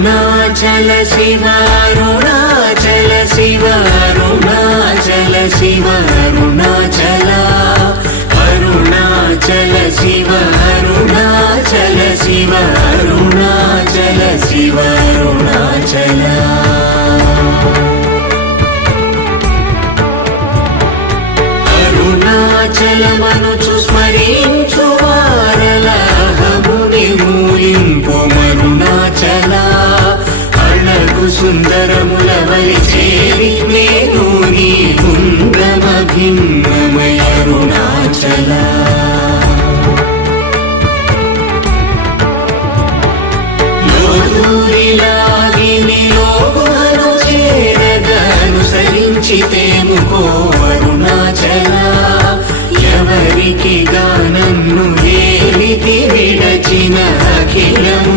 అరుణాచల శివ అరుణాచల శివ అరుణాచల శివ అరుణాచల అరుణాచల శివ అరుణాచల శివ అరుణాచల శివ అరుణాచల అరుణాచలమనుచు స్మరించు వారలహముని మూలింపు మరుణాచల అళగు సుందరముల వలి చేరి నేను నీ గుండ్రమ భిన్నమయ అరుణాచల లోదూరిలాగిని లోగుహను చేరగనుసరించితేముకో అరుణాచల ఎవరికి గానన్ను వేలితి విడచిన అఖిలం